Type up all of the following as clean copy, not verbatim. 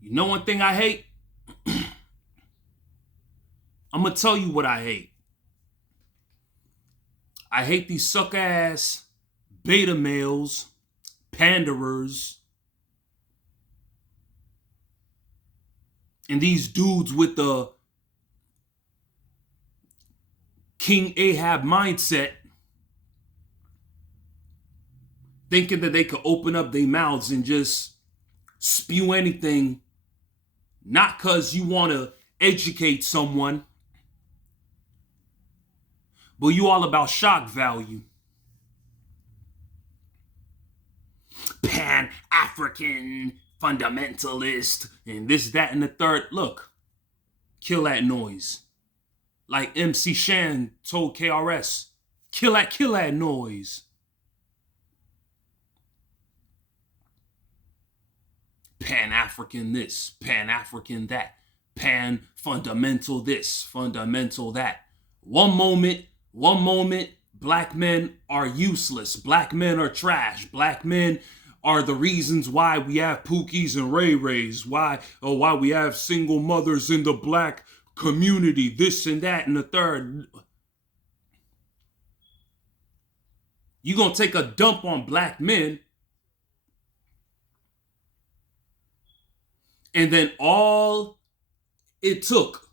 You know one thing I hate? I'm going to tell you what I hate. I hate these suck-ass beta males, panderers, and these dudes with the King Ahab mindset, thinking that they could open up their mouths and just spew anything, not because you want to educate someone, but you all about shock value. Pan-African fundamentalist and this, that, and the third. Look, kill that noise. Like MC Shan told KRS, kill that noise. Pan-African this, Pan-African that, pan-fundamental this, fundamental that. One moment, black men are useless. Black men are trash. Black men are the reasons why we have Pookies and Ray Rays, why we have single mothers in the black community, this and that and the third. You gonna take a dump on black men, and then all it took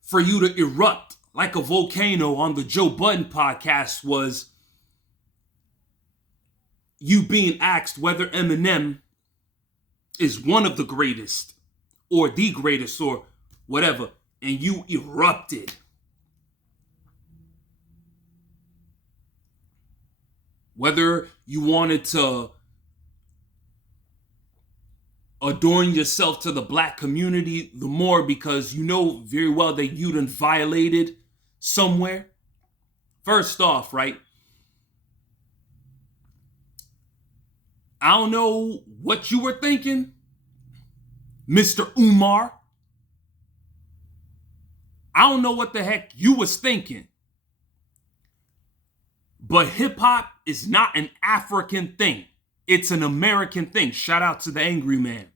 for you to erupt like a volcano on the Joe Budden podcast was you being asked whether Eminem is one of the greatest or the greatest or whatever, and you erupted. Whether you wanted to adorn yourself to the black community the more because you know very well that you done violated somewhere. First off, right? I don't know what you were thinking, Mr. Umar. I don't know what the heck you was thinking. But hip-hop is not an African thing. It's an American thing. Shout out to the angry man.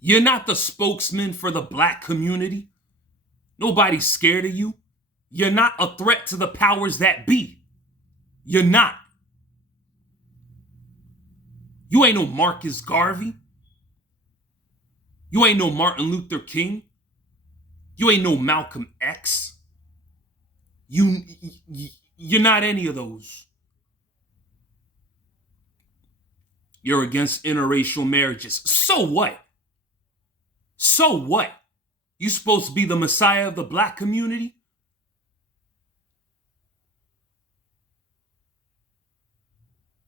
You're not the spokesman for the black community. Nobody's scared of you. You're not a threat to the powers that be. You're not. You ain't no Marcus Garvey. You ain't no Martin Luther King. You ain't no Malcolm X. You're not any of those. You're against interracial marriages. So what? So what? You supposed to be the messiah of the black community?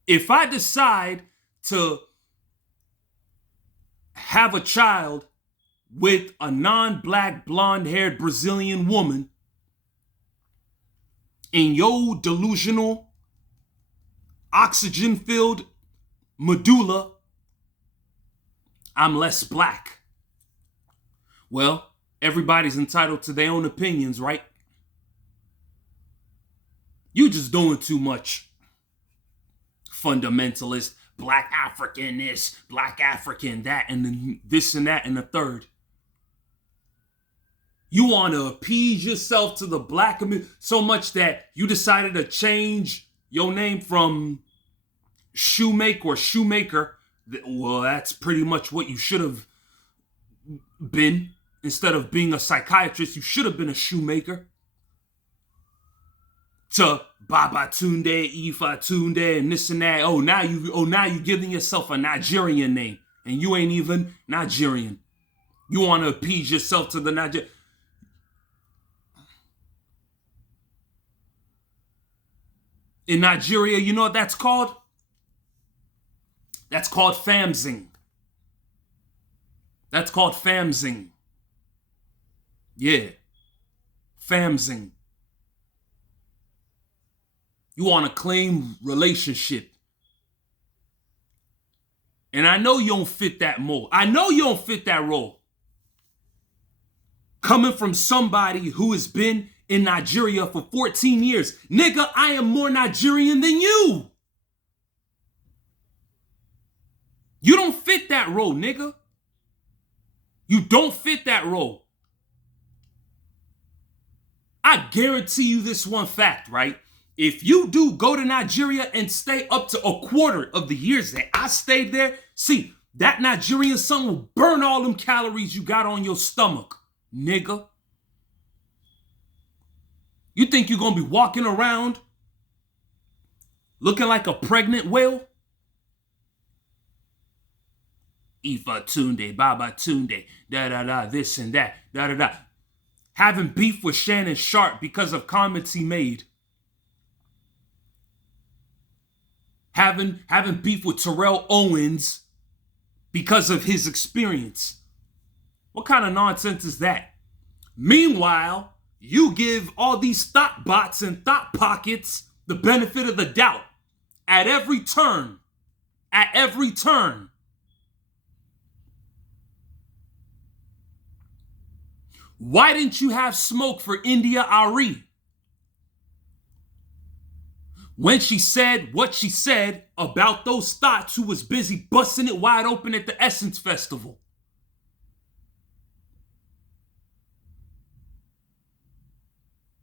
If I decide to have a child with a non-black, blonde-haired Brazilian woman, in your delusional, oxygen-filled medulla, I'm less black. Well, everybody's entitled to their own opinions, right? You just doing too much. Fundamentalist, black African this, black African that, and then this and that and the third. You want to appease yourself to the black community so much that you decided to change your name from Shoemaker. Well, that's pretty much what you should have been. Instead of being a psychiatrist, you should have been a shoemaker. To Babatunde, Ifatunde, and this and that. Now you giving yourself a Nigerian name, and you ain't even Nigerian. You want to appease yourself to the Nigerian. In Nigeria, you know what that's called? That's called famzing. That's called famzing. Yeah. Famzing. You want to claim relationship. And I know you don't fit that mold. I know you don't fit that role. Coming from somebody who has been in Nigeria for 14 years. Nigga, I am more Nigerian than you. You don't fit that role, nigga. You don't fit that role. I guarantee you this one fact, right? If you do go to Nigeria and stay up to a quarter of the years that I stayed there, see, that Nigerian sun will burn all them calories you got on your stomach, nigga. You think you're going to be walking around looking like a pregnant whale? Ifatunde, Babatunde, da-da-da, this and that, da-da-da. Having beef with Shannon Sharp because of comments he made. Having beef with Terrell Owens because of his experience. What kind of nonsense is that? Meanwhile, you give all these thought bots and thought pockets the benefit of the doubt at every turn. At every turn. Why didn't you have smoke for India Ari when she said what she said about those thoughts who was busy busting it wide open at the Essence Festival?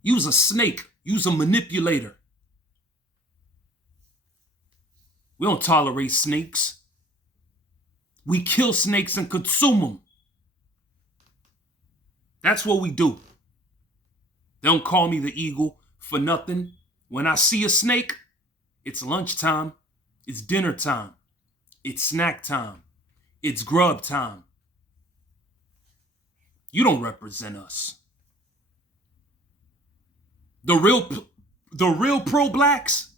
You was a snake. You was a manipulator. We don't tolerate snakes. We kill snakes and consume them. That's what we do. They don't call me the eagle for nothing. When I see a snake, it's lunchtime, it's dinner time, it's snack time, it's grub time. You don't represent us. The real pro-blacks,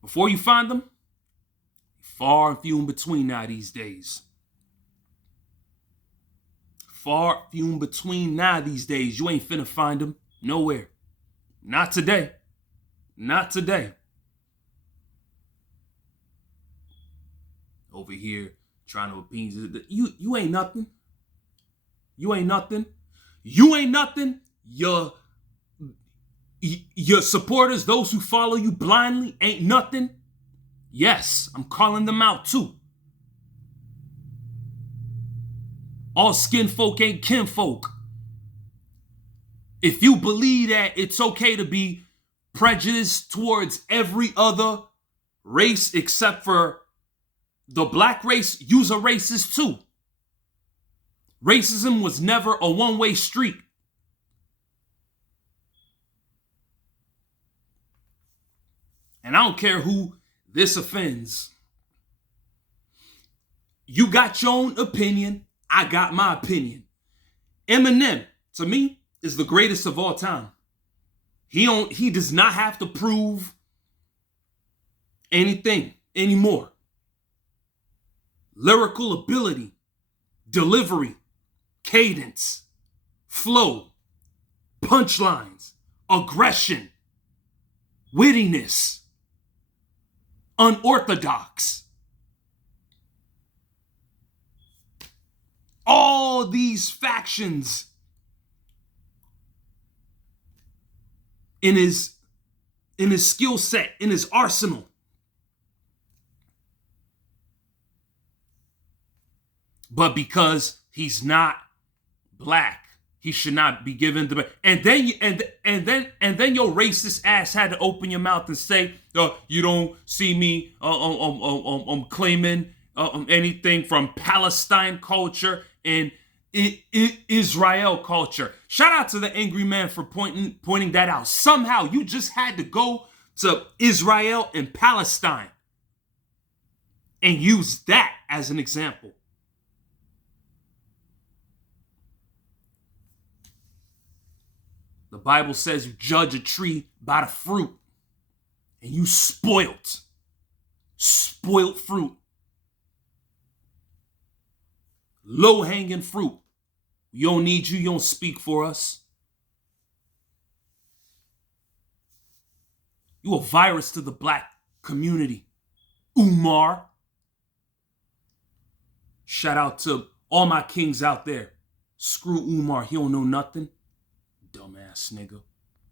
before you find them, far and few in between now these days. Far few in between now these days. You ain't finna find them nowhere. Not today. Not today. Over here trying to appease. You ain't nothing. You ain't nothing. You ain't nothing. Your supporters, those who follow you blindly, ain't nothing. Yes, I'm calling them out too. All skin folk ain't kinfolk. If you believe that it's okay to be prejudiced towards every other race except for the black race, you's a racist too. Racism was never a one-way street. And I don't care who this offends. You got your own opinion. I got my opinion. Eminem, to me, is the greatest of all time. He does not have to prove anything anymore. Lyrical ability, delivery, cadence, flow, punchlines, aggression, wittiness, unorthodox. All these factions in his skill set, in his arsenal. But because he's not black, he should not be given the. And then your racist ass had to open your mouth and say, "You don't see me claiming anything from Palestine culture and Israel culture." Shout out to the angry man for pointing that out. Somehow you just had to go to Israel and Palestine and use that as an example. The Bible says you judge a tree by the fruit. And you spoiled fruit. Low-hanging fruit. We don't need you. You don't speak for us. You a virus to the black community. Umar. Shout out to all my kings out there. Screw Umar. He don't know nothing. Dumbass nigga.